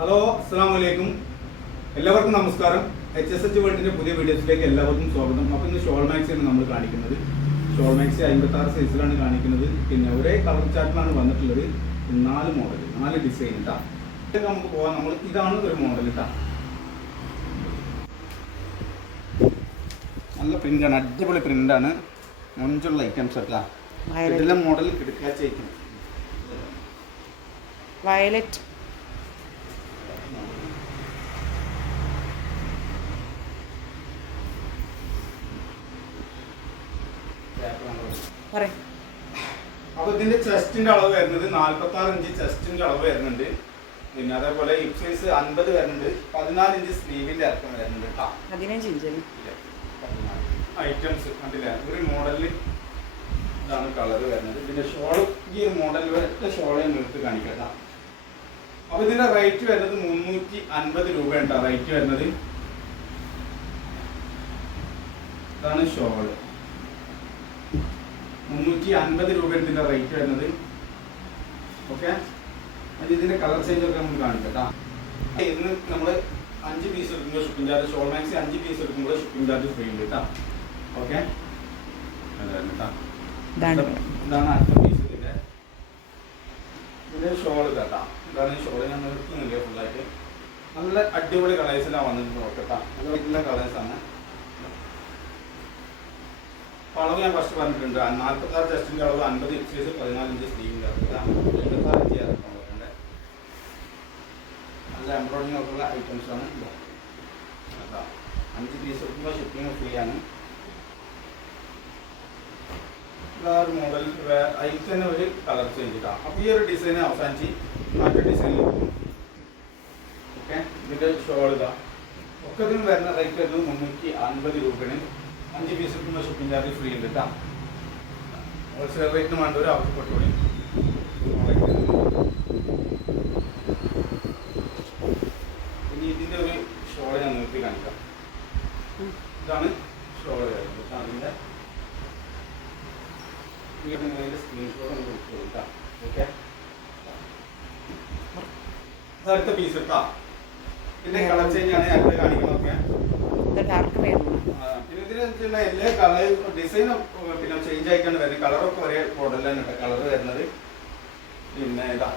Hello അസ്സാം വലൈക്കും എല്ലാവർക്കും നമസ്കാരം. എച്ച് എസ് എച്ച് വേൾഡിന്റെ പുതിയ വീഡിയോസിലേക്ക് എല്ലാവർക്കും സ്വാഗതം. അപ്പോൾ ഇന്ന് ഷോൾ മാക്സിയാണ് നമ്മൾ കാണിക്കുന്നത്. ഷോൾ മാക്സി അമ്പത്തി ആറ് സൈസിലാണ് കാണിക്കുന്നത്. പിന്നെ ഒരേ കളർ ചാർട്ടിലാണ് വന്നിട്ടുള്ളത്. നാല് മോഡൽ നാല് ഡിസൈൻ ഇട്ടാ ഇതൊക്കെ നമുക്ക് പോവാം. നമ്മൾ ഇതാണ് ഒരു മോഡൽ ഇട്ടാ നല്ല പ്രിന്റാണ് അടിപൊളി പ്രിന്റാണ് മുഞ്ചുള്ള ഐറ്റംസ് ഒക്കെ. ഇതെല്ലാം മോഡൽ കിടക്കാച്ചേക്കും വയലറ്റ് പറയും. അപ്പൊ ഇതിന്റെ ചെസ്റ്റിന്റെ അളവ് വരുന്നത് നാല്പത്തി ആറ് ഇഞ്ച് ചെസ്റ്റിന്റെ അളവ് വരുന്നുണ്ട്. പിന്നെ അതേപോലെ ഹിപ് സൈസ് അൻപത് വരുന്നുണ്ട്. പതിനാല് ഇഞ്ച് സ്ലീവിന്റെ ഇറക്കം വരുന്നുണ്ട് കേട്ടോ പതിനഞ്ച് ഇഞ്ച് ഐറ്റംസ് കണ്ടില്ലേ? ഒരു മോഡലിൽ ഇതാണ് കളർ വരുന്നത്. പിന്നെ ഷോൾ ഈ ഒരു മോഡലിൽ ഒറ്റ ഷോളെ എടുത്ത് കാണിക്കട്ടാ. അപ്പൊ ഇതിന്റെ റേറ്റ് വരുന്നത് മുന്നൂറ്റി അൻപത് രൂപ ഉണ്ടോ റേറ്റ് വരുന്നത്. ഇതാണ് ഷോൾ. മുന്നൂറ്റി അൻപത് രൂപ ഇതിന്റെ റേറ്റ് വരുന്നത്. ഓക്കെ അത് ഇതിന്റെ കളർ ചേഞ്ച് ഒക്കെ നമുക്ക് കാണിക്കട്ടാ ഇന്ന് നമ്മൾ അഞ്ച് പീസ് എടുക്കുമ്പോൾ ഷിപ്പിംഗ് ചാർജ് ഷോൾ മാക്സി അഞ്ച് പീസ് എടുക്കുമ്പോൾ ഷിപ്പിംഗ് ചാർജ് ഫ്രീ ഉണ്ട് കേട്ടോ. ഓക്കെ ഇതാണ്. അടുത്ത പീസ് ഇതിന്റെ. ഇതിന്റെ ഷോൾ കേട്ടാ. ഇതാണ് ഈ ഷോൾ ഞാൻ നിർത്തുന്നില്ല ഫുള്ളായിട്ട് നല്ല അടിപൊളി കളേഴ്സിലാണ് വന്നിട്ടുണ്ട് നോക്കട്ടാ നല്ല കളേഴ്സാണ് അളവ് ഞാൻ ഫസ്റ്റ് പറഞ്ഞിട്ടുണ്ട്. നാൽപ്പത്താറ് ആറ് ചെസ്റ്റിന്റെ അളവ് അൻപത് ഇഞ്ച് പതിനാല് ഇഞ്ച് സ്ലീവിന്റെ അളവ് എൺപത്താറ് ഇഞ്ച് ഇറക്കാൻ പറയണ്ടേ നല്ല എംബ്രോയിഡിംഗ് ഒക്കെയുള്ള ഉള്ള ഐറ്റംസ് ആണ് ഇത്. കേട്ടോ. അഞ്ച് പീസ് എടുക്കുമ്പോൾ ഷിപ്പിംഗ് ഫ്രീ ആണ്. ഒരു മോഡൽ അതിൽ തന്നെ ഒരു കളർ ചേഞ്ച് ഇട്ടാം. അപ്പോൾ ഈ ഒരു ഡിസൈൻ അവസാനിച്ച് മറ്റൊരു ഡിസൈനിൽ ഓക്കെ ഇതിന്റെ ഷോൾ ഇതാ. ഒക്കെ ഇതിന് വരുന്ന റേറ്റ് വരുന്നത് മുന്നൂറ്റി അൻപത് രൂപയാണ്. അഞ്ച് പീസ് കിട്ടുന്ന ഷിപ്പിംഗ് ചാർജ് ഫ്രീ ഉണ്ട് കേട്ടോ ഹോൾസെയിൽ റേറ്റിന് വേണ്ട ഒരു ആവശ്യപ്പെട്ടോളി ഇനി ഇതിന്റെ ഒരു ഷോൾ ഞാൻ നിർത്തി കാണിക്കാം. ഇതാണ് ഷോൾ കേട്ടോ ഓക്കെ? അടുത്ത പീസ് കേട്ടോ ഇതിന്റെ കളർ ചേഞ്ച് ആണ് അടുത്ത് വെച്ചിട്ടുള്ള എല്ലാ കളർ ഡിസൈൻ പിന്നെ ചേഞ്ച് ആയിക്കാണ് വരുന്നത്. കളറൊക്കെ ഒരേ മോഡൽ കേട്ടോ കളർ വരുന്നത്. പിന്നെ ഇതാ.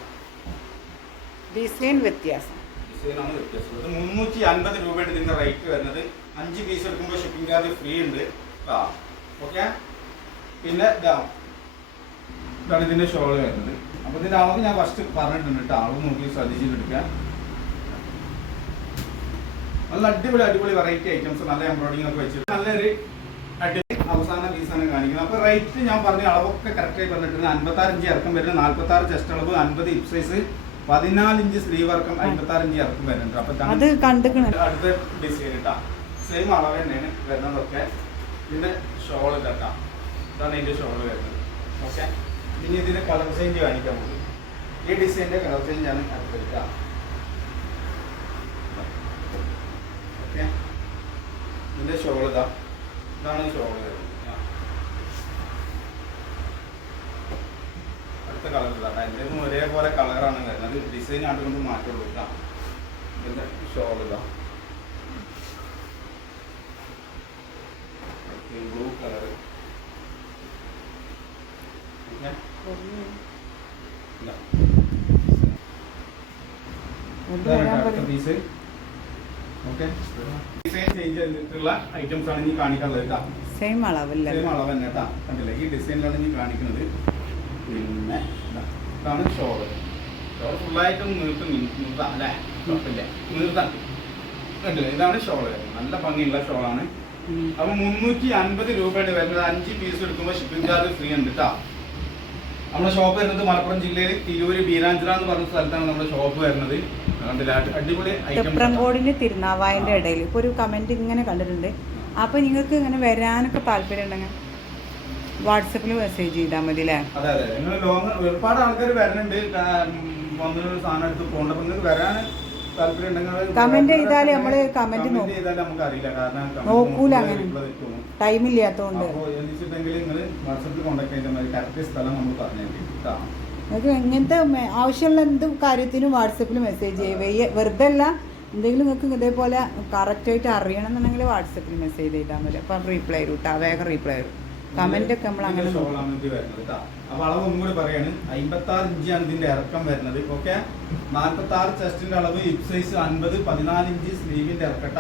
ഡിസൈൻ വ്യത്യാസം. ഡിസൈനാണ് വ്യത്യാസം. ഇത് മുന്നൂറ്റി അൻപത് രൂപയുടെ ഇതിന്റെ റേറ്റ് വരുന്നത്. അഞ്ച് പീസ് എടുക്കുമ്പോൾ ഷിപ്പിംഗ് ചാർജ് ഫ്രീ ഉണ്ട്. ആ ഓക്കെ പിന്നെ ഇതാ. ഇതാണ് ഇതിന്റെ ഷോൾ വരുന്നത്. അപ്പോൾ ഇതിന്റെ അളവ് ഞാൻ ഫസ്റ്റ് പറഞ്ഞിട്ടുണ്ട് കേട്ടോ അളവ് നോക്കി ശ്രദ്ധിച്ചിട്ടെടുക്കുക നല്ല അടിപൊളി അടിപൊളി വെറൈറ്റി ഐറ്റംസ് നല്ല എംബ്രോയിഡിംഗ് ഒക്കെ വെച്ചിട്ട് നല്ലൊരു അടിപൊളി അവസാന പീസാണ് കാണിക്കുന്നത്. അപ്പൊ റേറ്റ് ഞാൻ പറഞ്ഞ അളവൊക്കെ കറക്റ്റായി പറഞ്ഞിട്ടുണ്ട്. അൻപത്താറ് ഇഞ്ച് ഇറക്കം വരുന്നത് നാല്പത്തി ആറ് ചെസ്റ്റ് അളവ് അൻപത് ഹിപ് സൈസ് പതിനാല് ഇഞ്ച് സ്ലീവ് ഇറക്കം അൻപത്താറ് ഇഞ്ച് ഇറക്കം വരുന്നുണ്ട്. അപ്പൊ ഇതാണ് അത് കണ്ടുക്കണ. അടുത്ത ഡിസൈൻ ഇട്ടാ സെയിം അളവ് തന്നെയാണ് വരുന്നതൊക്കെ. പിന്നെ ഷോൾ ഇട്ടാ ഇതാണ് ഇതിന്റെ ഷോൾ വരുന്നത്. ഓക്കെ ഇനി ഇതിന്റെ കളർ ചേഞ്ച് കാണിക്കാൻ പോകും ഈ ഡിസൈനിന്റെ കളർ ചേഞ്ച് ആണ് അടുത്തെടുക്കുക ഓക്കെ ഇതിന്റെ ഷോൾ ഇതാ. ഇതാണ് ഷോൾ. അടുത്ത കളർ ഇതാ. എന്റെ ഒരേപോലെ കളറാണ് വരുന്നത്. ഡിസൈൻ ആണ്ടുകൊണ്ട് മാറ്റുള്ളൂ കേട്ടോ ഇതിന്റെ ഷോൾ ഇതാ. Blue colour piece okay. Design change ചെയ്തിട്ടുള്ള ഐറ്റംസ് ആണ് ഇനി കാണിക്കാനുള്ളത് കേട്ടോ സെയിം അളവല്ലേ? സെയിം അളവ് തന്നെ കേട്ടോ കണ്ടില്ലേ? ഈ ഡിസൈനിലാണ് ഇനി കാണിക്കുന്നത്. പിന്നെ ഇതാണ് ഷോൾ. ഷോൾ ഫുള്ളായിട്ടും നീർത്ത് നിർത്താം അല്ലേ? കുഴപ്പമില്ല നീർത്താം. കണ്ടില്ലേ? ഇതാണ് ഷോൾ. നല്ല ഭംഗിയുള്ള ഷോളാണ്. അപ്പൊ മുന്നൂറ്റി അൻപത് രൂപയുടെ വരുന്നത് അഞ്ച് പീസ് എടുക്കുമ്പോൾ ഷിപ്പിംഗ് ചാർജ് ഫ്രീ ഉണ്ട് കേട്ടോ നമ്മുടെ ഷോപ്പ് വരുന്നത് മലപ്പുറം ജില്ലയിൽ തിരൂര് ബീരാഞ്ചിറ എന്ന് പറഞ്ഞ സ്ഥലത്താണ് നമ്മുടെ ഷോപ്പ് വരുന്നത്. കണ്ടില്ല അടി- അടിപൊളി ഐറ്റം തെപ്രങ്കോടിന് തിരുനാവായന്റെ ഇടയിൽ. ഇപ്പൊ ഒരു കമന്റ് ഇങ്ങനെ കണ്ടിട്ടുണ്ട്. അപ്പൊ നിങ്ങൾക്ക് ഇങ്ങനെ വരാനൊക്കെ താല്പര്യം ഉണ്ടെങ്കിൽ വാട്സപ്പിൽ മെസ്സേജ് ചെയ്താൽ മതി അല്ലേ അതെ അതെ. നിങ്ങൾ ലോങ് ഒരുപാട് ആൾക്കാർ വരുന്നുണ്ട് സാധനം എടുത്ത് പോകണ്ട. അപ്പൊ നിങ്ങൾക്ക് വരാൻ Comment ചെയ്താലേ നമ്മൾ കമന്റ് നോക്കൂല അങ്ങനെ. ടൈം ഇല്ലാത്തോണ്ട്. നിങ്ങൾക്ക് ആവശ്യമുള്ള എന്ത് കാര്യത്തിനും വാട്സപ്പിൽ മെസ്സേജ് ചെയ്യുക വെറുതെ അല്ല എന്തെങ്കിലും നിങ്ങൾക്ക് ഇതേപോലെ കറക്റ്റായിട്ട് അറിയണം എന്നുണ്ടെങ്കിൽ വാട്സപ്പിൽ മെസ്സേജ് ചെയ്താൽ മതി. അപ്പം റീപ്ലൈ വരും കേട്ടോ വേഗം റീപ്ലൈ തരും. കമന്റ് ഒക്കെ നമ്മൾ അങ്ങനെ അപ്പൊ അളവ് ഒന്നും കൂടി പറയാണ്. അമ്പത്തി ആറ് ഇഞ്ചാണ് ഇതിന്റെ ഇറക്കം വരുന്നത്. ഓക്കെ? നാൽപ്പത്തി ആറ് ചെസ്റ്റിന്റെ അളവ് ഹിപ് സൈസ് അൻപത് പതിനാല് ഇഞ്ച് സ്ലീവിന്റെ ഇറക്കട്ട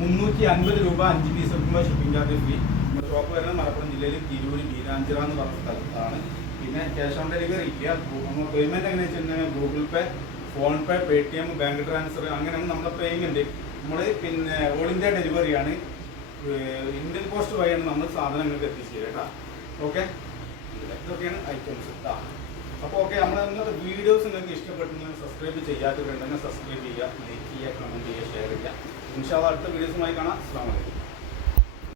മുന്നൂറ്റി അൻപത് രൂപ അഞ്ച് പീസ് എടുക്കുമ്പോൾ ഷിപ്പിംഗ് ചാർജ് ഫ്രീ നമ്മുടെ ഷോപ്പ് വരുന്നത് മലപ്പുറം ജില്ലയിൽ തിരൂര് ബീരാഞ്ചിറ എന്ന് പറഞ്ഞ സ്ഥലത്താണ്. പിന്നെ ക്യാഷ് ഓൺ ഡെലിവറി ഇല്ല. പേയ്മെന്റ് എങ്ങനെ വെച്ചിട്ടുണ്ടെങ്കിൽ Google Pay PhonePe Paytm bank transfer അങ്ങനെയാണ് നമ്മുടെ പേയ്മെന്റ് നമ്മൾ പിന്നെ ഓൾ ഇന്ത്യ ഡെലിവറിയാണ് ഇന്ത്യൻ പോസ്റ്റ് വഴിയാണ് നമ്മൾ സാധനങ്ങൾക്ക് എത്തിച്ചു കേട്ടോ. ഓക്കെ ഇതൊക്കെയാണ് ഐറ്റംസ് കേട്ടോ അപ്പോൾ ഓക്കെ നമ്മുടെ ഇന്നത്തെ വീഡിയോസ് നിങ്ങൾക്ക് ഇഷ്ടപ്പെട്ടുണ്ടെങ്കിൽ സബ്സ്ക്രൈബ് ചെയ്യാത്തവരുണ്ടെങ്കിൽ സബ്സ്ക്രൈബ് ചെയ്യുക ലൈക്ക് ചെയ്യുക കമന്റ് ചെയ്യുക ഷെയർ ചെയ്യുക. ഇൻഷാല്ല അടുത്ത വീഡിയോസുമായി കാണാം. അസ്സാം വലൈക്കും